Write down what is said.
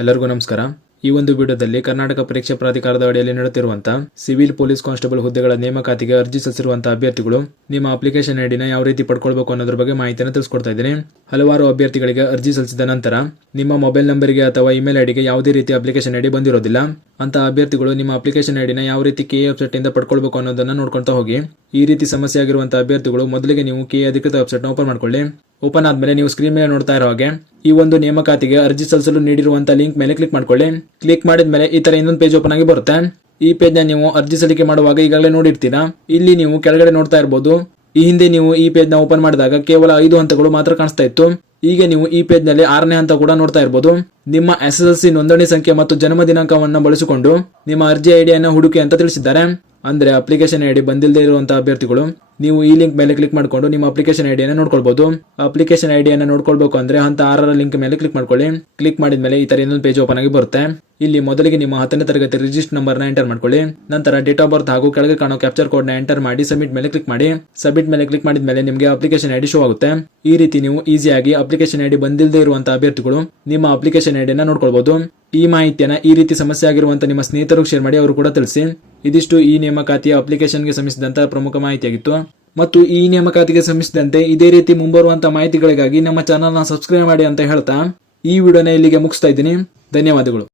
ಎಲ್ಲರಿಗೂ ನಮಸ್ಕಾರ. ಈ ಒಂದು ವಿಡಿಯೋದಲ್ಲಿ ಕರ್ನಾಟಕ ಪರೀಕ್ಷಾ ಪ್ರಾಧಿಕಾರದ ಅಡಿಯಲ್ಲಿ ನಡೆಯುತ್ತಿರುವಂತಹ ಸಿವಿಲ್ ಪೊಲೀಸ್ ಕಾನ್ಸ್ಟೇಬಲ್ ಹುದ್ದೆಗಳ ನೇಮಕಾತಿಗೆ ಅರ್ಜಿ ಸಲ್ಲಿಸಿರುವಂತಹ ಅಭ್ಯರ್ಥಿಗಳು ನಿಮ್ಮ ಅಪ್ಲಿಕೇಶನ್ ಐಡಿನ ಯಾವ ರೀತಿ ಪಡ್ಕೊಳ್ಬೇಕು ಅನ್ನೋದ್ರ ಬಗ್ಗೆ ಮಾಹಿತಿಯನ್ನು ತಿಳಿಸ್ಕೊಡ್ತಾ ಇದ್ದೀನಿ. ಹಲವಾರು ಅಭ್ಯರ್ಥಿಗಳಿಗೆ ಅರ್ಜಿ ಸಲ್ಲಿಸಿದ ನಂತರ ನಿಮ್ಮ ಮೊಬೈಲ್ ನಂಬರ್ಗೆ ಅಥವಾ ಇಮೇಲ್ ಐಡಿಗೆ ಯಾವುದೇ ರೀತಿ ಅಪ್ಲಿಕೇಶನ್ ಐಡಿ ಬಂದಿರೋದಿಲ್ಲ. ಅಂತ ಅಭ್ಯರ್ಥಿಗಳು ನಿಮ್ಮ ಅಪ್ಲಿಕೇಶನ್ ಐಡಿನ ಯಾವ ರೀತಿ ಕೆ ವೆಬ್ಸೈಟ್ ಇಂದ ಪಡ್ಕೊಳ್ಬೇಕು ಅನ್ನೋದನ್ನ ನೋಡ್ಕೊಂತ ಹೋಗಿ. ಈ ರೀತಿ ಸಮಸ್ಯೆ ಆಗಿರುವಂತಹ ಅಭ್ಯರ್ಥಿಗಳು ಮೊದಲಿಗೆ ನೀವು ಕೆ ಅಧಿಕೃತ ವೆಬ್ಸೈಟ್ ನ ಓಪನ್ ಮಾಡ್ಕೊಳ್ಳಿ. ಓಪನ್ ಆದ್ಮೇಲೆ ನೀವು ಸ್ಕ್ರೀನ್ ಮೇಲೆ ನೋಡ್ತಾ ಇರೋ ಹಾಗೆ ಈ ಒಂದು ನೇಮಕಾತಿಗೆ ಅರ್ಜಿ ಸಲ್ಲಿಸಲು ನೀಡಿರುವಂತಹ ಲಿಂಕ್ ಮೇಲೆ ಕ್ಲಿಕ್ ಮಾಡ್ಕೊಳ್ಳಿ. ಕ್ಲಿಕ್ ಮಾಡಿದ್ಮೇಲೆ ಈ ತರ ಇನ್ನೊಂದು ಪೇಜ್ ಓಪನ್ ಆಗಿ ಬರುತ್ತೆ. ಈ ಪೇಜ್ ನ ನೀವು ಅರ್ಜಿ ಸಲ್ಲಿಕೆ ಮಾಡುವಾಗ ಈಗಾಗಲೇ ನೋಡಿರ್ತೀರಾ. ಇಲ್ಲಿ ನೀವು ಕೆಳಗಡೆ ನೋಡ್ತಾ ಇರಬಹುದು. ಈ ಹಿಂದೆ ನೀವು ಈ ಪೇಜ್ ನ ಓಪನ್ ಮಾಡಿದಾಗ ಕೇವಲ 5 ಹಂತಗಳು ಮಾತ್ರ ಕಾಣಿಸ್ತಾ ಇತ್ತು. ಈಗ ನೀವು ಈ ಪೇಜ್ ನಲ್ಲಿ 6ನೇ ಹಂತ ಕೂಡ ನೋಡ್ತಾ ಇರಬಹುದು. ನಿಮ್ಮ SSLC ನೋಂದಣಿ ಸಂಖ್ಯೆ ಮತ್ತು ಜನ್ಮ ದಿನಾಂಕವನ್ನು ಬಳಸಿಕೊಂಡು ನಿಮ್ಮ ಅರ್ಜಿ ಐಡಿಯನ್ನು ಹುಡುಕಿ ಅಂತ ತಿಳಿಸಿದ್ದಾರೆ. ಅಂದ್ರೆ ಅಪ್ಲಿಕೇಶನ್ ಐಡಿ ಬಂದಿಲ್ಲದೆ ಇರುವಂತಹ ಅಭ್ಯರ್ಥಿಗಳು ನೀವು ಈ ಲಿಂಕ್ ಮೇಲೆ ಕ್ಲಿಕ್ ಮಾಡಿಕೊಂಡು ನಿಮ್ಮ ಅಪ್ಲಿಕೇಶನ್ ಐಡಿಯನ್ನು ನೋಡ್ಕೊಳ್ಬಹುದು. ಅಪ್ಲಿಕೇಶನ್ ಐಡಿಯನ್ನು ನೋಡ್ಕೊಳ್ಬೇಕು ಅಂದ್ರೆ ಹಂತ 6ರ ಲಿಂಕ್ ಮೇಲೆ ಕ್ಲಿಕ್ ಮಾಡ್ಕೊಳ್ಳಿ. ಕ್ಲಿಕ್ ಮಾಡಿದ್ಮೇಲೆ ಈ ತರ ಇನ್ನೊಂದು ಪೇಜ್ ಓಪನ್ ಆಗಿ ಬರುತ್ತೆ. ಇಲ್ಲಿ ಮೊದಲಿಗೆ ನಿಮ್ಮ 10ನೇ ತರಗತಿ ರಿಜಿಸ್ಟರ್ ನಂಬರ್ ನ ಎಂಟರ್ ಮಾಡ್ಕೊಳ್ಳಿ. ನಂತರ ಡೇಟ್ ಆಫ್ ಬರ್ತ್ ಹಾಗೂ ಕೆಳಗೆ ಕಾಣೋ ಕ್ಯಾಪ್ಚರ್ ಕೋಡ್ ನ ಎಂಟರ್ ಮಾಡಿ ಸಬ್ಮಿಟ್ ಮೇಲೆ ಕ್ಲಿಕ್ ಮಾಡಿ. ಸಬ್ಮಿಟ್ ಮೇಲೆ ಕ್ಲಿಕ್ ಮಾಡಿದ್ಮೇಲೆ ನಿಮಗೆ ಅಪ್ಲಿಕೇಶನ್ ಐಡಿ ಶೋ ಆಗುತ್ತೆ. ಈ ರೀತಿ ನೀವು ಈಸಿಯಾಗಿ ಅಪ್ಲಿಕೇಶನ್ ಐಡಿ ಬಂದಿಲ್ಲದೆ ಇರುವಂತಹ ಅಭ್ಯರ್ಥಿಗಳು ನಿಮ್ಮ ಅಪ್ಲಿಕೇಶನ್ ಐಡಿಯನ್ನು ನೋಡ್ಕೊಳ್ಬಹುದು. ಈ ಮಾಹಿತಿಯನ್ನ ಈ ರೀತಿ ಸಮಸ್ಯೆ ಆಗಿರುವಂತಹ ನಿಮ್ಮ ಸ್ನೇಹಿತರು ಶೇರ್ ಮಾಡಿ, ಅವರು ಕೂಡ ತಿಳಿಸಿ. ಇದಿಷ್ಟು ಈ ನೇಮಕಾತಿಯ ಅಪ್ಲಿಕೇಶನ್ಗೆ ಸಂಬಂಧಿಸಿದಂತಹ ಪ್ರಮುಖ ಮಾಹಿತಿಯಾಗಿತ್ತು. ಮತ್ತು ಈ ನೇಮಕಾತಿಗೆ ಸಂಬಂಧಿಸಿದಂತೆ ಇದೇ ರೀತಿ ಮುಂಬರುವಂತಹ ಮಾಹಿತಿಗಳಿಗಾಗಿ ನಮ್ಮ ಚಾನೆಲ್ ನ ಸಬ್ಸ್ಕ್ರೈಬ್ ಮಾಡಿ ಅಂತ ಹೇಳ್ತಾ ಈ ವಿಡಿಯೋನ ಇಲ್ಲಿಗೆ ಮುಗಿಸ್ತಾ ಇದ್ದೀನಿ. ಧನ್ಯವಾದಗಳು.